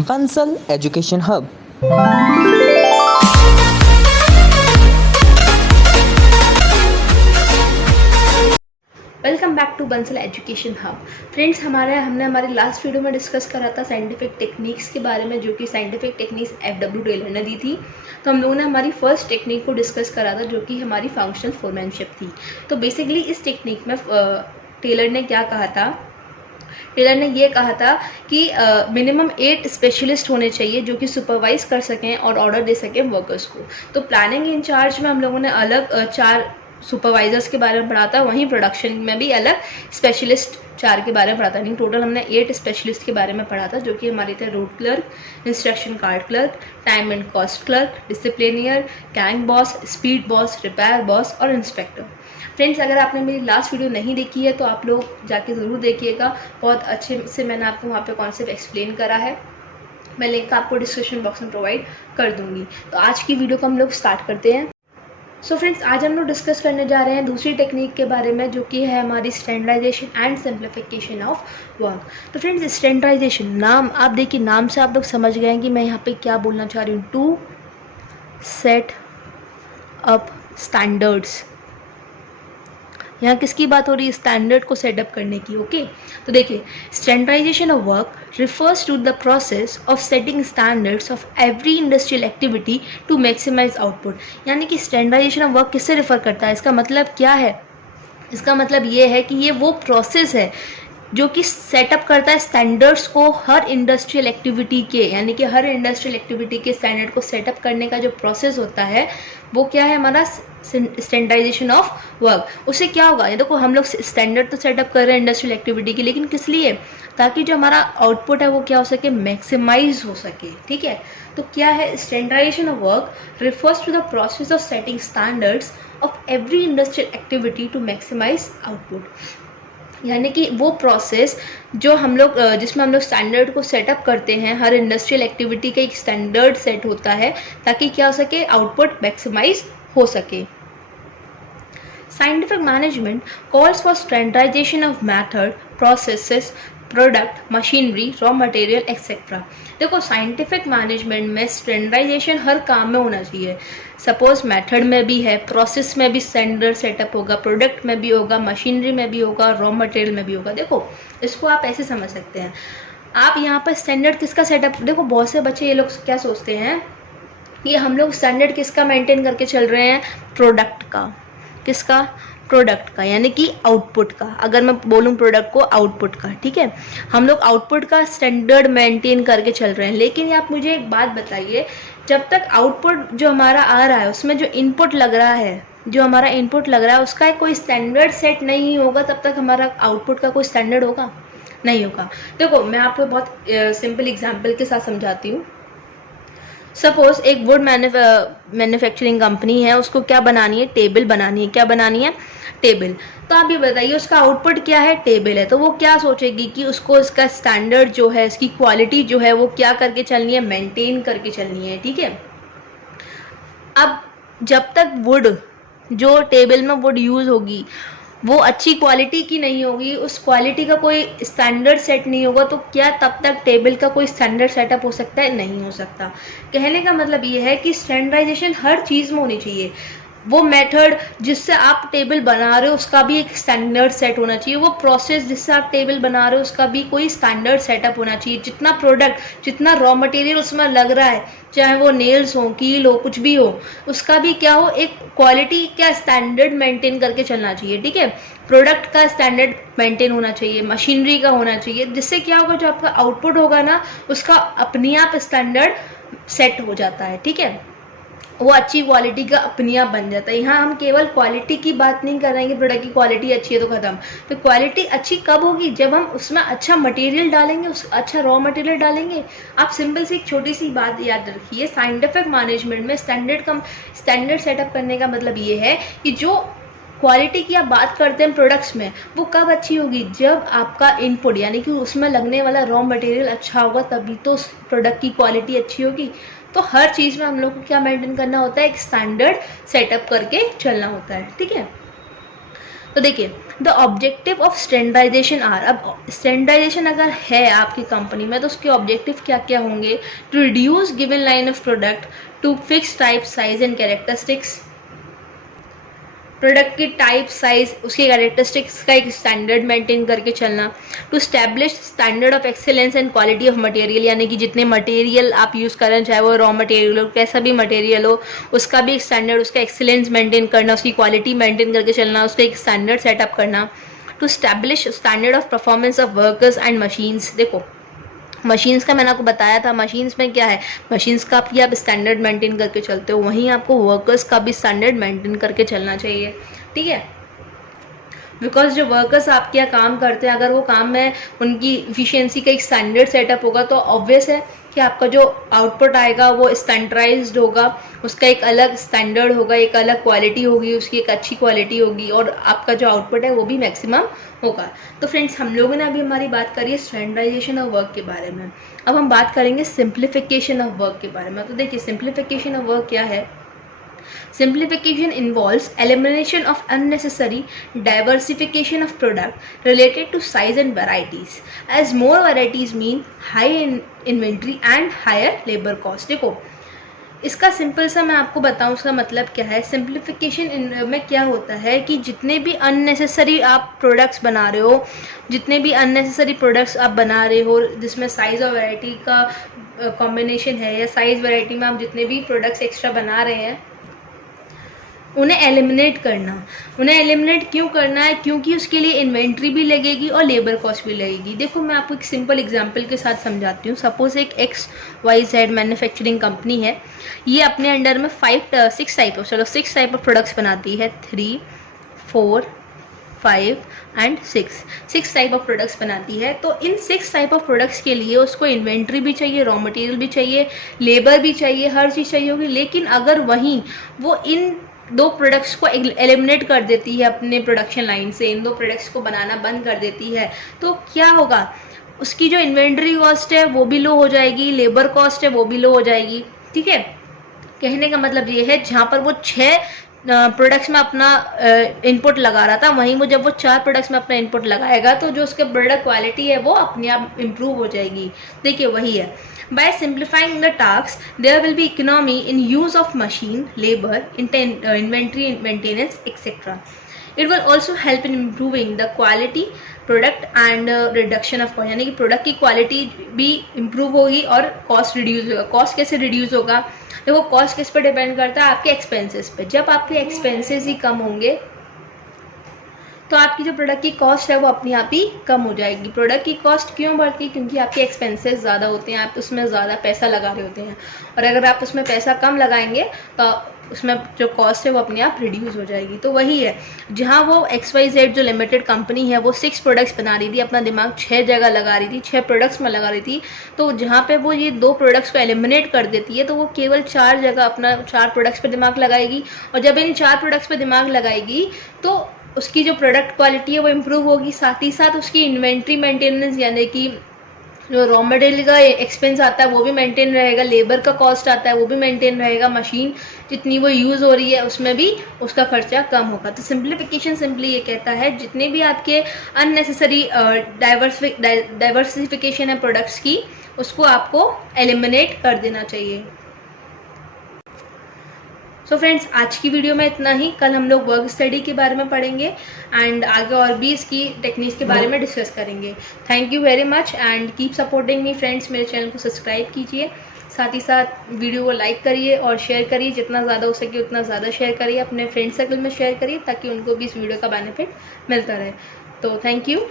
Bansal education hub. Welcome back to Bansal education hub. Friends, हमने हमारे last video में discuss करा था साइंटिफिक टेक्निक्स के बारे में, जो कि साइंटिफिक टेक्निक्स FW टेलर ने दी थी। तो हम लोगों ने हमारी फर्स्ट टेक्निक को डिस्कस करा था, जो कि हमारी फंक्शनल फोरमैनशिप थी। तो बेसिकली इस टेक्निक में टेलर ने क्या कहा था, टेलर ने ये कहा था कि मिनिमम 8 स्पेशलिस्ट होने चाहिए जो कि सुपरवाइज कर सकें और ऑर्डर दे सकें वर्कर्स को। तो प्लानिंग इंचार्ज में हम लोगों ने अलग 4 सुपरवाइजर्स के बारे में पढ़ा था, वहीं प्रोडक्शन में भी अलग स्पेशलिस्ट 4 के बारे में पढ़ा था। नहीं, टोटल हमने 8 स्पेशलिस्ट के बारे में पढ़ा था, जो कि हमारे थे route clerk, instruction card clerk, time and cost clerk, disciplinarian, gang boss, speed boss, repair boss और इंस्पेक्टर। फ्रेंड्स, अगर आपने मेरी लास्ट वीडियो नहीं देखी है तो आप लोग जाके ज़रूर देखिएगा। बहुत अच्छे से मैंने आपको वहाँ पे कॉन्सेप्ट एक्सप्लेन करा है। मैं लिंक आपको डिस्क्रिप्शन बॉक्स में प्रोवाइड कर दूँगी। तो आज की वीडियो को हम लोग स्टार्ट करते हैं। सो फ्रेंड्स, आज हम लोग डिस्कस करने जा रहे हैं दूसरी टेक्निक के बारे में, जो कि है हमारी standardization and simplification of work. तो फ्रेंड्स, स्टैंडर्डाइजेशन, नाम आप देखिए, नाम से आप लोग समझ गए हैं कि मैं यहाँ पे क्या बोलना चाह रही हूँ। To set up standards. यहाँ किसकी बात हो रही है? स्टैंडर्ड को सेटअप करने की। ओके, तो देखिए, standardization of work refers to the process of setting standards of every industrial activity to maximize output। यानी कि स्टैंडर्डाइजेशन ऑफ वर्क किससे रिफर करता है? इसका मतलब क्या है? इसका मतलब ये है कि ये वो प्रोसेस है जो कि सेटअप करता है स्टैंडर्ड्स को हर इंडस्ट्रियल एक्टिविटी के, यानी कि हर इंडस्ट्रियल एक्टिविटी के स्टैंडर्ड को सेटअप करने का जो प्रोसेस होता है वो क्या है? हमारा स्टैंडर्डाइजेशन ऑफ वर्क। उससे क्या होगा? ये देखो, हम लोग स्टैंडर्ड तो सेटअप कर रहे हैं इंडस्ट्रियल एक्टिविटी की, लेकिन किस लिए? ताकि जो हमारा आउटपुट है वो क्या हो सके? मैक्सिमाइज हो सके। ठीक है, तो क्या है? Standardization of work refers to the process of setting standards of every industrial activity to maximize output. यानी कि वो प्रोसेस जो हम लोग जिसमें हम लोग स्टैंडर्ड को सेटअप करते हैं, हर इंडस्ट्रियल एक्टिविटी का एक स्टैंडर्ड सेट होता है ताकि क्या हो सके? आउटपुट मैक्सिमाइज हो सके। Scientific management calls for standardization of method, processes, product, machinery, raw material etcetera. देखो, साइंटिफिक मैनेजमेंट में स्टैंडर्डाइजेशन हर काम में होना चाहिए। सपोज मेथड में भी है, प्रोसेस में भी स्टैंडर्ड सेटअप होगा, प्रोडक्ट में भी होगा, मशीनरी में भी होगा, रॉ मटेरियल में भी होगा। देखो, इसको आप ऐसे समझ सकते हैं। आप यहाँ पर स्टैंडर्ड किसका सेटअप, देखो बहुत से बच्चे ये लोग क्या सोचते हैं कि हम लोग स्टैंडर्ड किसका मेंटेन करके चल रहे हैं? प्रोडक्ट का। किसका? प्रोडक्ट का, यानी कि आउटपुट का। अगर मैं बोलूँ प्रोडक्ट को, आउटपुट का। ठीक है, हम लोग आउटपुट का स्टैंडर्ड मेंटेन करके चल रहे हैं। लेकिन आप मुझे एक बात बताइए, जब तक आउटपुट जो हमारा आ रहा है उसमें जो इनपुट लग रहा है, जो हमारा इनपुट लग रहा है उसका कोई स्टैंडर्ड सेट नहीं होगा, तब तक हमारा आउटपुट का कोई स्टैंडर्ड होगा? नहीं होगा। देखो, मैं आपको बहुत सिंपल एग्जाम्पल के साथ समझाती हूँ। सपोज एक वुड मैन्युफैक्चरिंग कंपनी है, उसको क्या बनानी है? टेबल बनानी है। क्या बनानी है? टेबल। तो आप ये बताइए, उसका आउटपुट क्या है? टेबल है। तो वो क्या सोचेगी कि उसको इसका स्टैंडर्ड जो है, इसकी क्वालिटी जो है वो क्या करके चलनी है? मेंटेन करके चलनी है। ठीक है, अब जब तक वुड, जो टेबल में वुड यूज़ होगी वो अच्छी क्वालिटी की नहीं होगी, उस क्वालिटी का कोई स्टैंडर्ड सेट नहीं होगा, तो क्या तब तक टेबल का कोई स्टैंडर्ड सेटअप हो सकता है? नहीं हो सकता। कहने का मतलब ये है कि स्टैंडर्डाइजेशन हर चीज़ में होनी चाहिए। वो मेथड जिससे आप टेबल बना रहे हो उसका भी एक स्टैंडर्ड सेट होना चाहिए। वो प्रोसेस जिससे आप टेबल बना रहे हो उसका भी कोई स्टैंडर्ड सेटअप होना चाहिए। जितना प्रोडक्ट, जितना रॉ मटेरियल उसमें लग रहा है, चाहे वो नेल्स हो, कील हो, कुछ भी हो, उसका भी क्या हो? एक क्वालिटी का स्टैंडर्ड मेंटेन करके चलना चाहिए। ठीक है, प्रोडक्ट का स्टैंडर्ड मेंटेन होना चाहिए, मशीनरी का होना चाहिए, जिससे क्या होगा? जो आपका आउटपुट होगा ना, उसका अपने आप स्टैंडर्ड सेट हो जाता है। ठीक है, वो अच्छी क्वालिटी का अपने आप बन जाता है। यहाँ हम केवल क्वालिटी की बात नहीं कर रहे हैं कि प्रोडक्ट की क्वालिटी अच्छी है तो ख़त्म। तो क्वालिटी अच्छी कब होगी? जब हम उसमें अच्छा मटेरियल डालेंगे, उस अच्छा रॉ मटेरियल डालेंगे। आप सिंपल सी एक छोटी सी बात याद रखिए, साइंटिफिक मैनेजमेंट में स्टैंडर्ड सेटअप करने का मतलब ये है कि जो क्वालिटी की आप बात करते हैं प्रोडक्ट्स में, वो कब अच्छी होगी? जब आपका इनपुट, यानी कि उसमें लगने वाला रॉ मटेरियल अच्छा होगा, तभी तो उस प्रोडक्ट की क्वालिटी अच्छी होगी। तो हर चीज़ में हम लोग को क्या मेंटेन करना होता है? एक स्टैंडर्ड सेटअप करके चलना होता है। ठीक है, तो देखिए the objective of standardization are, अब स्टैंडर्डाइजेशन अगर है आपकी कंपनी में तो उसके ऑब्जेक्टिव क्या क्या होंगे? To reduce given line of product to fix type size and characteristics, product की टाइप साइज उसके कैरेक्टरिस्टिक्स का एक स्टैंडर्ड मेंटेन करके चलना। To establish standard of excellence and quality of material, यानी कि जितने मटेरियल आप यूज़ करें, चाहे वो रॉ मटेरियल हो, कैसा भी मटेरियल हो, उसका भी एक स्टैंडर्ड, उसका एक्सेलेंस मेंटेन करना, उसकी क्वालिटी मेंटेन करके चलना, उसका एक स्टैंडर्ड सेटअप करना। To establish standard of performance of workers and machines, देखो मशीन्स का मैंने आपको बताया था, मशीन्स में क्या है, मशीन्स का भी आप स्टैंडर्ड मेंटेन करके चलते हो, वहीं आपको वर्कर्स का भी स्टैंडर्ड मेंटेन करके चलना चाहिए, ठीक है। बिकॉज जो वर्कर्स आपके यहाँ काम करते हैं, अगर वो काम में उनकी इफिशियंसी का एक स्टैंडर्ड सेटअप होगा तो ऑब्वियस है कि आपका जो आउटपुट आएगा वो स्टैंडर्डाइज्ड होगा, उसका एक अलग स्टैंडर्ड होगा, एक अलग क्वालिटी होगी, उसकी एक अच्छी क्वालिटी होगी और आपका जो आउटपुट है वो भी मैक्सिमम होगा। तो फ्रेंड्स, हम लोगों ने अभी हमारी बात करी है स्टैंडर्डाइजेशन ऑफ वर्क के बारे में। अब हम बात करेंगे सिंप्लीफिकेशन ऑफ वर्क के बारे में। तो देखिए सिंप्लीफिकेशन ऑफ वर्क क्या है? Simplification involves elimination of unnecessary diversification of product related to size and varieties, as more varieties mean high inventory and higher labor cost। देखो इसका सिंपल सा मैं आपको बताऊं उसका मतलब क्या है। सिंप्लीफिकेशन में क्या होता है कि जितने भी अननेसेसरी आप प्रोडक्ट्स बना रहे हो, जितने भी अननेसेसरी प्रोडक्ट्स आप बना रहे हो जिसमें साइज़ और वैरायटी का कॉम्बिनेशन है, या साइज़ वैरायटी में आप जितने भी प्रोडक्ट्स एक्स्ट्रा बना रहे हैं उन्हें एलिमिनेट करना। उन्हें एलिमिनेट क्यों करना है? क्योंकि उसके लिए इन्वेंट्री भी लगेगी और लेबर कॉस्ट भी लगेगी। देखो मैं आपको एक सिंपल एग्जांपल के साथ समझाती हूँ। सपोज एक XYZ मैन्युफैक्चरिंग कंपनी है, ये अपने अंडर में 6 टाइप ऑफ प्रोडक्ट्स बनाती है, 3, 4, 5 एंड 6 टाइप ऑफ प्रोडक्ट्स बनाती है। तो इन 6 टाइप ऑफ प्रोडक्ट्स के लिए उसको इन्वेंट्री भी चाहिए, रॉ मटेरियल भी चाहिए, लेबर भी चाहिए, हर चीज़ चाहिए होगी। लेकिन अगर वहीं वो इन 2 प्रोडक्ट्स को एलिमिनेट कर देती है अपने प्रोडक्शन लाइन से, इन 2 प्रोडक्ट्स को बनाना बंद कर देती है, तो क्या होगा? उसकी जो इन्वेंट्री कॉस्ट है वो भी लो हो जाएगी, लेबर कॉस्ट है वो भी लो हो जाएगी, ठीक है। कहने का मतलब ये है जहाँ पर वो 6 प्रोडक्ट्स में अपना इनपुट लगा रहा था, वहीं वो जब वो 4 प्रोडक्ट्स में अपना इनपुट लगाएगा तो जो उसके प्रोडक्ट क्वालिटी है वो अपने आप इम्प्रूव हो जाएगी। देखिए वही है, by simplifying the tasks there will be economy in use of machine, labor, inventory maintenance, etc. It will also help in improving the quality product and reduction of cost, यानी कि प्रोडक्ट की quality भी improve होगी और cost reduce होगा। Cost कैसे reduce होगा? देखो कॉस्ट किस पर डिपेंड करता है? आपके एक्सपेंसेस पे। जब आपके एक्सपेंसेस ही कम होंगे तो आपकी जो प्रोडक्ट की कॉस्ट है वो अपने आप ही कम हो जाएगी। प्रोडक्ट की कॉस्ट क्यों बढ़ती है? क्योंकि आपके एक्सपेंसेस ज़्यादा होते हैं, आप उसमें ज़्यादा पैसा लगा रहे होते हैं, और अगर आप उसमें पैसा कम लगाएंगे तो उसमें जो कॉस्ट है वो अपने आप रिड्यूस हो जाएगी। तो वही है, जहाँ वो XYZ जो लिमिटेड कंपनी है वो 6 प्रोडक्ट्स बना रही थी, अपना दिमाग 6 जगह लगा रही थी, 6 प्रोडक्ट्स में लगा रही थी, तो जहाँ पे वो ये 2 प्रोडक्ट्स को एलिमिनेट कर देती है तो वो केवल 4 जगह अपना 4 प्रोडक्ट्स पर दिमाग लगाएगी। और जब इन 4 प्रोडक्ट्स पर दिमाग लगाएगी तो उसकी जो प्रोडक्ट क्वालिटी है वो इम्प्रूव होगी, साथ ही साथ उसकी इन्वेंट्री मेंटेनेंस, यानी कि जो रॉ मटेरियल का एक्सपेंस आता है वो भी मेंटेन रहेगा, लेबर का कॉस्ट आता है वो भी मेंटेन रहेगा, मशीन जितनी वो यूज़ हो रही है उसमें भी उसका खर्चा कम होगा। तो सिंप्लीफिकेशन सिंपली ये कहता है जितने भी आपके अननेसेसरी डाइवर्सिफिकेशन है प्रोडक्ट्स की, उसको आपको एलिमिनेट कर देना चाहिए। सो फ्रेंड्स, आज की वीडियो में इतना ही। कल हम लोग वर्क स्टडी के बारे में पढ़ेंगे एंड आगे और भी इसकी टेक्निक्स के बारे में डिस्कस करेंगे। Thank you very much and keep supporting me friends. मेरे चैनल को सब्सक्राइब कीजिए, साथ ही साथ वीडियो को लाइक करिए और शेयर करिए, जितना ज़्यादा हो सके उतना ज़्यादा शेयर करिए, अपने फ्रेंड सर्कल में शेयर करिए ताकि उनको भी इस वीडियो का बेनिफिट मिलता रहे। तो थैंक यू।